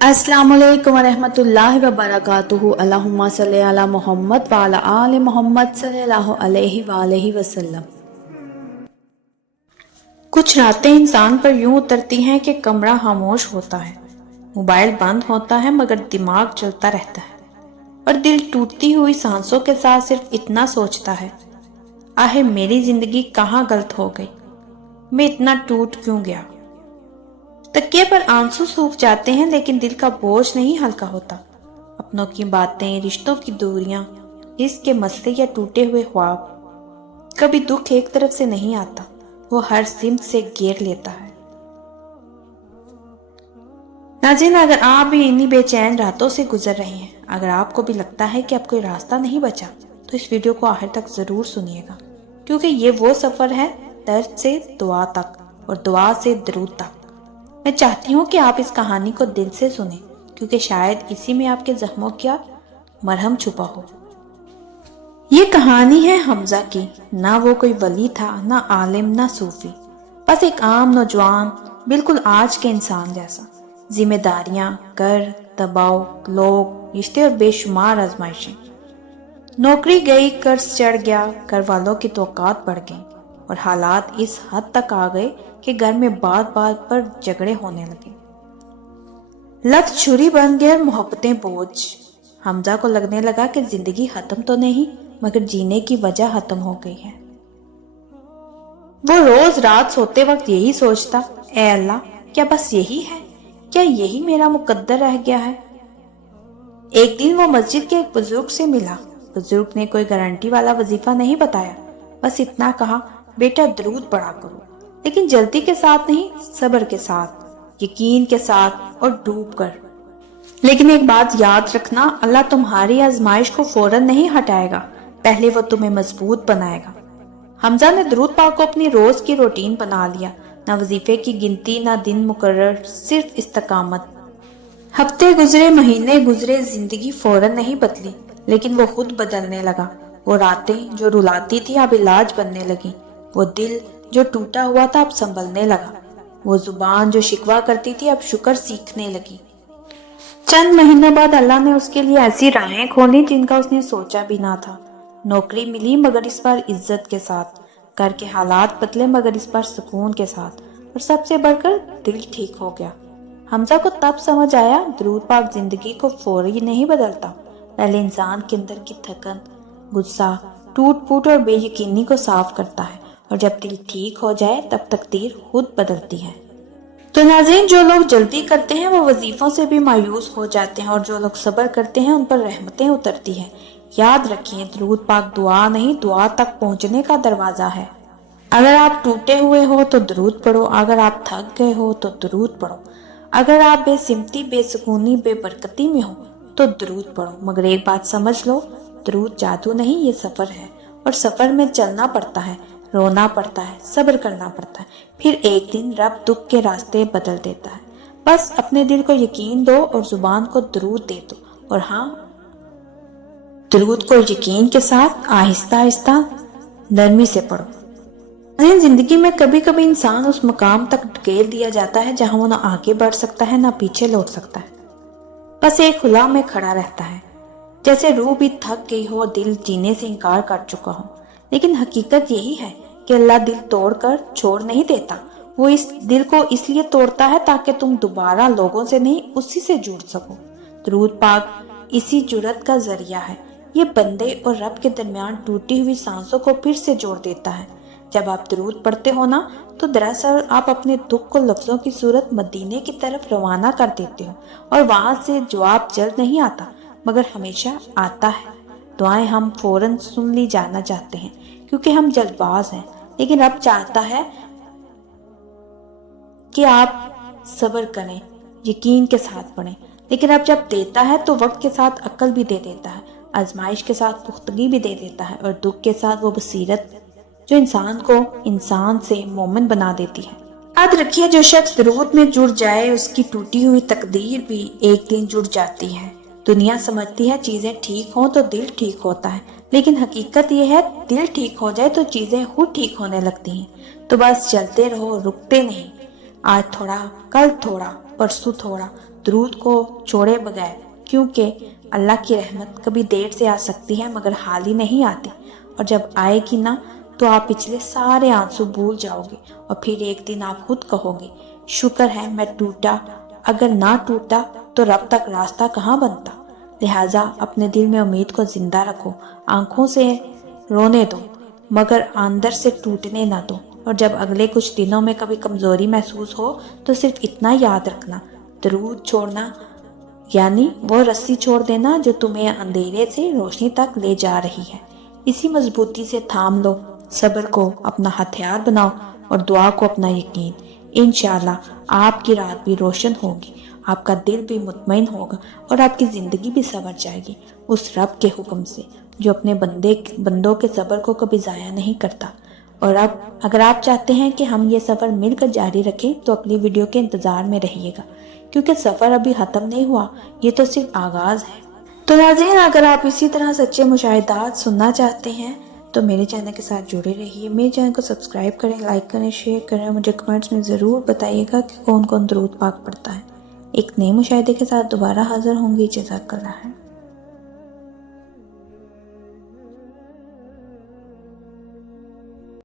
अस्सलामु अलैकुम वरहमतुल्लाहि वबरकातुहू। अल्लाहुम्मा सल्ली अला मोहम्मद व अला आले मोहम्मद सल्लल्लाहु अलैहि वसल्लम। कुछ रातें इंसान पर यूं उतरती हैं कि कमरा खामोश होता है, मोबाइल बंद होता है मगर दिमाग चलता रहता है और दिल टूटती हुई सांसों के साथ सिर्फ इतना सोचता है, आहे मेरी जिंदगी कहाँ गलत हो गई, मैं इतना टूट क्यों गया। तकिए पर आंसू सूख जाते हैं लेकिन दिल का बोझ नहीं हल्का होता। अपनों की बातें, रिश्तों की दूरियां, इश्क के मसले या टूटे हुए ख्वाब। कभी दुख एक तरफ से नहीं आता, वो हर सिमत से घेर लेता है। नाज़रीन, अगर आप भी इन्हीं बेचैन रातों से गुजर रहे हैं, अगर आपको भी लगता है कि अब कोई रास्ता नहीं बचा, तो इस वीडियो को आखिर तक जरूर सुनिएगा, क्योंकि ये वो सफर है दर्द से दुआ तक और दुआ से दरूद तक। मैं चाहती हूँ कि आप इस कहानी को दिल से सुने, क्योंकि शायद इसी में आपके जख्मों का मरहम छुपा हो। ये कहानी है हमजा की। ना वो कोई वली था, ना आलिम, ना सूफी, बस एक आम नौजवान, बिल्कुल आज के इंसान जैसा। जिम्मेदारियां, कर, दबाव, लोग, रिश्ते और बेशुमार आजमाइशें। नौकरी गई, कर्ज चढ़ गया, घर वालों की तौकात बढ़ गई और हालात इस हद तक आ गए कि घर में बात बात पर झगड़े होने लगे। लफ्ज छुरी बन गए, मोहब्बतें बोझ। हमजा को लगने लगा कि जिंदगी खत्म तो नहीं, मगर जीने की वजह खत्म हो गई है। वो रोज रात सोते वक्त यही सोचता, ए अल्लाह, क्या बस यही है? क्या यही मेरा मुकद्दर रह गया है? एक दिन वो मस्जिद के एक बुजुर्ग से मिला। बुजुर्ग ने कोई गारंटी वाला वजीफा नहीं बताया, बस इतना कहा, बेटा दरूद पढ़ा करो, लेकिन जल्दी के साथ नहीं, सब्र के साथ, यकीन के साथ और डूब कर। लेकिन एक बात याद रखना, अल्लाह तुम्हारी आजमाइश को फौरन नहीं हटाएगा, पहले वो तुम्हें मजबूत बनाएगा। हमजा ने दरूद पाक को अपनी रोज की रूटीन बना लिया। ना वजीफे की गिनती, ना दिन मुकर्रर, सिर्फ इस्तकामत। हफ्ते गुजरे, महीने गुजरे, जिंदगी फौरन नहीं बदली, लेकिन वो खुद बदलने लगा। वो रातें जो रुलाती थी अब इलाज बनने लगी। वो दिल जो टूटा हुआ था अब संभलने लगा। वो जुबान जो शिकवा करती थी अब शुक्र सीखने लगी। चंद महीनों बाद अल्लाह ने उसके लिए ऐसी राहें खोली जिनका उसने सोचा भी ना था। नौकरी मिली, मगर इस बार इज्जत के साथ। घर के हालात बदले, मगर इस बार सुकून के साथ। और सबसे बढ़कर दिल ठीक हो गया। हमजा को तब समझ आया, दरूद पाक जिंदगी को फौरी नहीं बदलता, पहले इंसान के अंदर की थकन, गुस्सा, टूट फूट और बेयकीनी को साफ करता है, और जब दिल ठीक हो जाए तब तकदीर खुद बदलती है। तो नाज़रीन, जो लोग जल्दी करते हैं वो वजीफों से भी मायूस हो जाते हैं, और जो लोग सब्र करते हैं उन पर रहमतें उतरती हैं। याद रखिए, दरूद पाक दुआ नहीं, दुआ तक पहुंचने का दरवाजा है। अगर आप टूटे हुए हो तो दरूद पढ़ो, अगर आप थक गए हो तो दरूद पढ़ो, अगर आप बेसिमती, बेसुकूनी, बेबरकती में हो तो दरूद पढ़ो। मगर एक बात समझ लो, दरूद जादू नहीं, ये सफर है, और सफर में चलना पड़ता है, रोना पड़ता है, सब्र करना पड़ता है, फिर एक दिन रब दुख के रास्ते बदल देता है। बस अपने दिल को यकीन दो और जुबान को दरूद दे दो, और हाँ, दरूद को यकीन के साथ आहिस्ता आहिस्ता नरमी से पढ़ो। जिंदगी में कभी कभी इंसान उस मकाम तक ढकेल दिया जाता है जहां वो ना आगे बढ़ सकता है, ना पीछे लौट सकता है, बस एक खुला में खड़ा रहता है, जैसे रूह भी थक गई हो और दिल जीने से इनकार कर चुका हो। लेकिन हकीकत यही है कि अल्लाह दिल तोड़कर छोड़ नहीं देता। वो इस दिल को इसलिए तोड़ता है ताकि तुम दोबारा लोगों से नहीं, उसी से जुड़ सको। दरूद पाक इसी जुड़त का जरिया है। ये बंदे और रब के दरमियान टूटी हुई सांसों को फिर से जोड़ देता है। जब आप दरूद पढ़ते हो ना, तो दरअसल आप अपने दुख को लफ्जों की सूरत मदीने की तरफ रवाना कर देते हो, और वहां से जवाब जल्द नहीं आता, मगर हमेशा आता है। दुआएं हम फौरन सुन ली जाना चाहते हैं, क्योंकि हम जल्दबाज हैं, लेकिन रब चाहता है कि आप सब्र करें, यकीन के साथ पढ़ें। लेकिन रब जब देता है तो वक्त के साथ अक्ल भी दे देता है, आजमाइश के साथ पुख्तगी भी दे देता है, और दुख के साथ वो बसीरत जो इंसान को इंसान से मोमिन बना देती है। याद रखिए, जो शख्स दरूद में जुड़ जाए उसकी टूटी हुई तकदीर भी एक दिन जुड़ जाती है। दुनिया समझती है चीजें ठीक हों तो दिल ठीक होता है, लेकिन हकीकत यह है, दिल ठीक हो जाए तो चीजें खुद ठीक होने लगती हैं। तो बस चलते रहो, रुकते नहीं। आज थोड़ा, कल थोड़ा, परसों थोड़ा दरूद को छोड़े बगैर, क्योंकि अल्लाह की रहमत कभी देर से आ सकती है मगर हाल ही नहीं आती, और जब आएगी ना तो आप पिछले सारे आंसू भूल जाओगे और फिर एक दिन आप खुद कहोगे शुक्र है मैं टूटा, अगर ना टूटा तो रब तक रास्ता कहाँ बनता। लिहाजा अपने दिल में उम्मीद को जिंदा रखो, आंखों से रोने दो मगर अंदर से टूटने ना दो। और जब अगले कुछ दिनों में कभी कमजोरी महसूस हो तो सिर्फ इतना याद रखना, दरूद छोड़ना यानी वो रस्सी छोड़ देना जो तुम्हें अंधेरे से रोशनी तक ले जा रही है। इसी मजबूती से थाम लो, सब्र को अपना हथियार बनाओ और दुआ को अपना यकीन। इंशाअल्लाह आपकी रात भी रोशन होगी, आपका दिल भी मुतमईन होगा और आपकी ज़िंदगी भी संवर जाएगी उस रब के हुक्म से जो अपने बंदों के सब्र को कभी ज़ाया नहीं करता। और अब अगर आप चाहते हैं कि हम ये सफ़र मिलकर जारी रखें तो अगली वीडियो के इंतज़ार में रहिएगा, क्योंकि सफ़र अभी ख़त्म नहीं हुआ, ये तो सिर्फ आगाज़ है। तो नाज़रीन, अगर आप इसी तरह सच्चे मुशाहिदात सुनना चाहते हैं तो मेरे चैनल के साथ जुड़े रहिए। मेरे चैनल को सब्सक्राइब करें, लाइक करें, शेयर करें। मुझे कमेंट्स में ज़रूर बताइएगा कि कौन कौन दरूद पाक पढ़ता है। एक नए मुशाहिदे के साथ दोबारा हाज़िर होंगी। जज़ाकल्लाह।